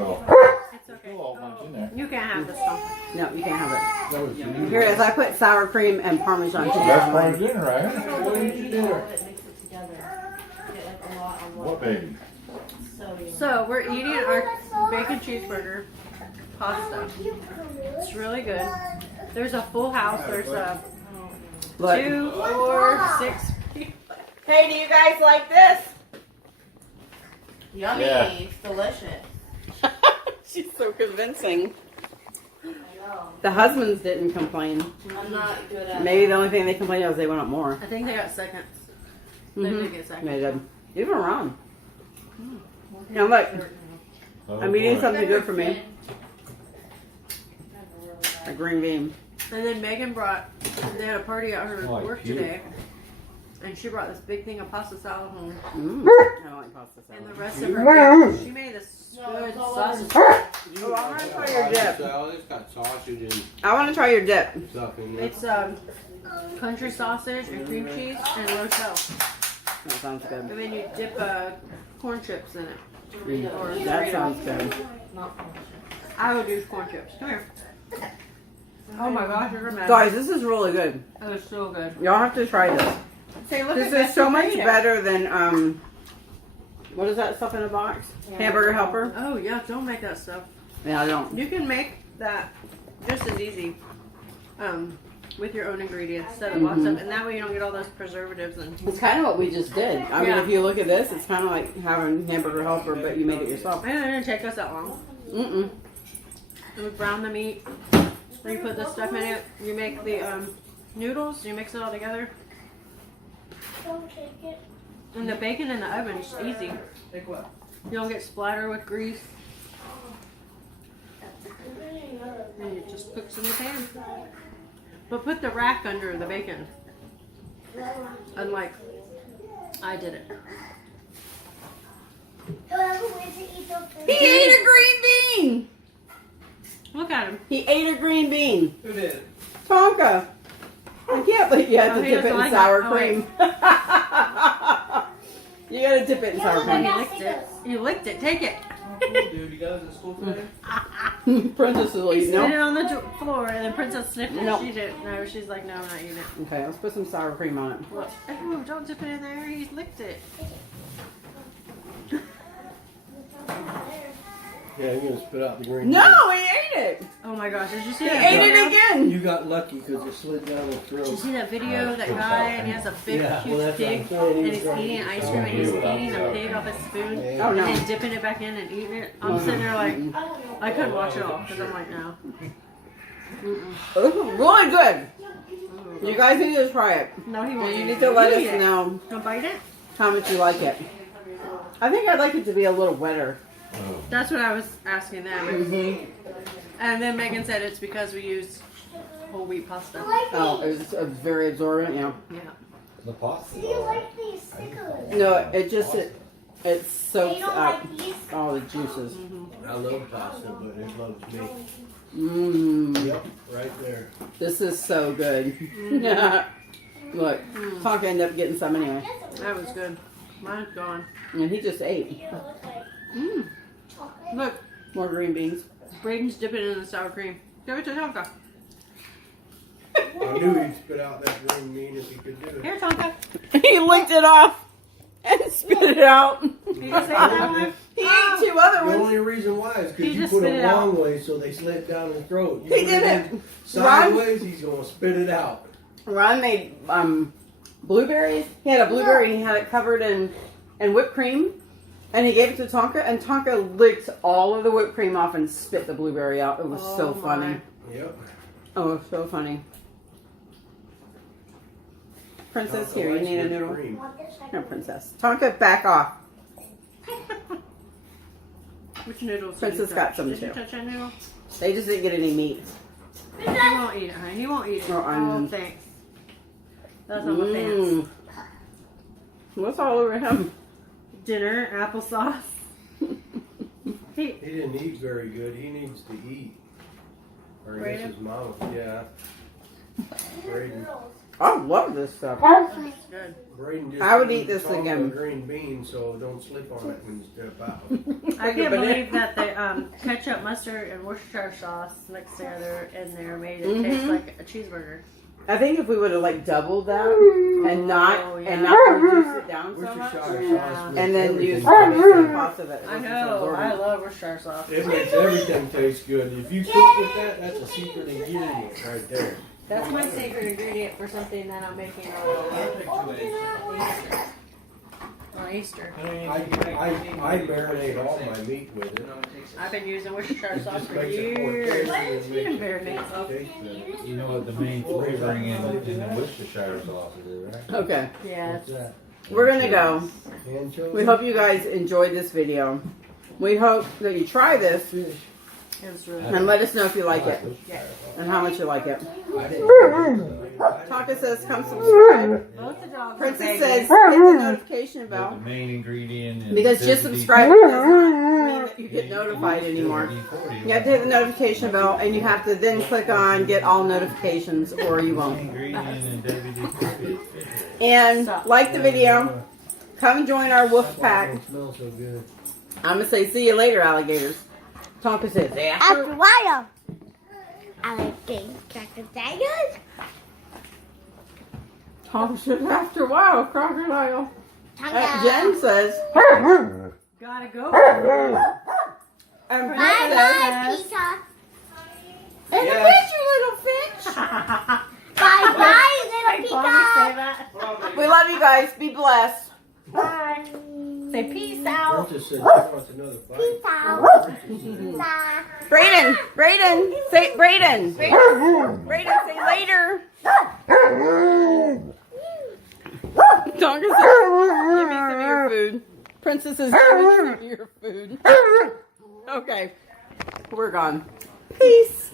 Oh, It's okay. still all bunch in there. You can't have this stuff. No, you can't have it. That was you. Here it is. I put sour cream and Parmesan cheese. That's part of dinner, right? What baby? So we're eating our bacon cheeseburger pasta. It's really good. There's a full house. There's a Look. 2, 4, 6 people. Hey, do you guys like this? Yummy. Yeah. It's delicious. She's so convincing. The husbands didn't complain. I'm not good at Maybe the only thing they complained about was they wanted more. I think they got seconds. They did get seconds. They did. Even Ron. Now look, Oh, I'm eating boy. something good for me. A green bean. And then Megan brought, they had a party at her Oh, work cute. today. And she brought this big thing of pasta salad home. I don't like pasta And the salad. rest of her, she made this good sausage. Oh, I want to try your dip. Salad, it's got sausage and I want to try your dip. stuff in there. It's country sausage and cream cheese and rotel. That sounds good. And then you dip corn chips in it. Or That Doritos. sounds good. I would use corn chips. Come here. Oh my gosh, you're mad. Guys, this is really good. It was so good. Y'all have to try this. Say, look This at is so you much made it. better than, what is that stuff in a box? Hamburger helper? Oh yeah, don't make that stuff. Yeah, I don't. You can make that just as easy with your own ingredients instead of lots of, and that way you don't get all those preservatives and. It's kind of what we just did. I mean, Yeah. if you look at this, it's kind of like having hamburger helper, but you made it yourself. And it didn't take us that long. Mm-mm. And we brown the meat. Then you put this stuff in it. You make the noodles. You mix it all together. And the bacon in the oven is easy. Take what? You don't get splattered with grease. And it just cooks in the pan. But put the rack under the bacon. Unlike I did it. He ate a green bean! Look at him. He ate a green bean. Who did? Tonka. I can't believe you had Oh, to he dip it doesn't in like sour it. Oh, wait. cream. You gotta dip it in sour Oh, cream. you licked it. You licked it. Take it. Dude, you guys at school today? Princess will He eat. spit it No? on the floor, and then Princess sniffed it. No. She didn't. No, she's like, no, I'm not eating it. Okay, let's put some sour cream on it. Look. Oh, don't dip it in there. He's licked it. Yeah, you're gonna spit out the green. No, he ate it. Oh my gosh, did you see He that ate video? it again. You got lucky because it slid down the throat. Did you see that video? That guy, and he has a big, Yeah, huge well, that's pig, what I'm saying. and he's eating ice cream, and he's eating a pig off a spoon, Yeah. Oh, no. and then dipping it back in and eating it. I'm sitting there like, I couldn't watch it all, because I'm like, no. This is really good. You guys need to try it. No, he won't And you eat need it. to let You us eat it. know Don't bite it? how much you like it. I think I'd like it to be a little wetter. That's what I was asking them. Mm-hmm. And then Megan said it's because we used whole wheat pasta. Oh, it's very absorbent, yeah. Yeah. The pasta. Do you like these stickers? No, it soaks You don't up like these? all the juices. I love pasta, but it loves me. Mmm. Yep, right there. This is so good. Look, Tonka ended up getting some anyway. That was good. Mine's gone. And he just ate. Mmm. Look, More green beans. Braden's dipping in the sour cream. Give it to Tonka. I knew he'd spit out that green bean if he could do it. Here, Tonka. He licked it off and spit it out. You can say that one. He ate two other The ones. only reason why is He because you just put spit them it out. long way so they slid down his throat. You He put did them it. sideways, he's gonna spit it out. Ron made blueberries. He had a blueberry. He had it covered in whipped cream. And he gave it to Tonka. And Tonka licked all of the whipped cream off and spit the blueberry out. It was so my. funny. Yep. Oh, it was so funny. Princess, Tonka here, you likes need a whipped noodle. cream. No, Princess. Tonka, back off. Which noodles? did Princess you got touch? some Did you too. touch that noodle? They just didn't get any meat. He won't eat it, honey. He won't eat it. Or Oh, onions. thanks. That's on my pants. What's all over him? Dinner, applesauce. He didn't eat very good. He needs to eat. Or I guess Braden? his mama. Yeah. Braden. I love this stuff. It's good. Braden just I would eat eat this Tonka again. green beans, so don't slip on it when you step out. I can't believe that the ketchup, mustard, and Worcestershire sauce mixed together in there made it taste like a cheeseburger. I think if we would have like doubled that and not Oh, yeah. and not reduce it down so much, Worcestershire Yeah. sauce and makes then everything use taste good. pasta that I was know. absorbent. I love Worcestershire sauce. It makes everything taste good. If you cook with that, that's a secret ingredient right there. That's my secret ingredient for something that I'm making on Easter. I marinate all my meat with it. I've been using Worcestershire sauce for Makes it more years. tasty and You makes marinate it sauce. taste better. You know what the main flavoring in the Worcestershire sauce is, right? Okay, Yeah. What's that? we're gonna go. Anchovy. We hope you guys enjoyed this video. We hope that you try this It was really and let us know if you like it and how much you like it. Taka says come subscribe. Both the dogs. Princess says hit the notification The bell. main ingredient is Because just WD-40. subscribing does not mean that you get notified anymore. You have to hit the notification bell and you have to then click on get all notifications or you won't. Ingredient in WD-40. And like the video, come join our wolf pack. It smells so good. I'm going to say see you later, alligators. Tonka says After a while, I like getting crocodiles. Tonka says after a while, crocodile. Tonka. Jen says, Gotta go. and Bye Brett bye, says, Peter. in the picture, little fish. Bye bye, little Say Peter. that. We love you guys. Be blessed. Bye. Say peace out. Princess said she wants another bite. Peace out. Bye. Braden, say Braden, say later. Tonka says, give me some of your food. Princess is giving me some of your food. Okay, we're gone. Peace.